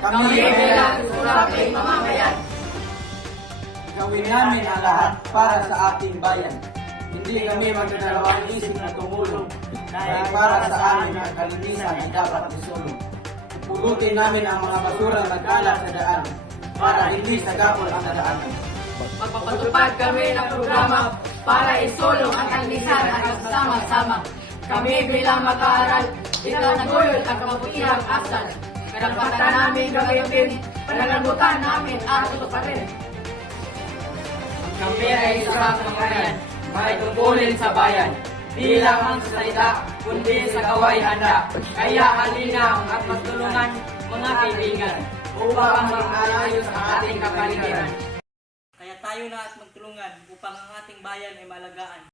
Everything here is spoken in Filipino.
Kami bilang sulaping mamamayan. Gawin namin ang lahat para sa ating bayan. Hindi kami magdadalawang isip na tumulong dahil para sa amin ang kalinisan ay dapat isulong. Pulutin namin ang mga basurang nagkalat sa daan para hindi sagapol ang nadaanan. Magpapatupad kami ng programa para isulong ang kalinisan at magsama-sama. Kami bilang mag-aaral, itataguyod ang kabutihang asal. Karapatan namin gamitin, pananagutan namin at tutuparin. Kami ay isang mamamayan, may tungkulin sa bayan. Di lamang sa salita, kundi sa gaway handa. Kaya halina at magtulungan mga kaibigan upang mag-aayos ang ating kapaligiran. Kaya tayo na at magtulungan upang ang ating bayan ay malagaan.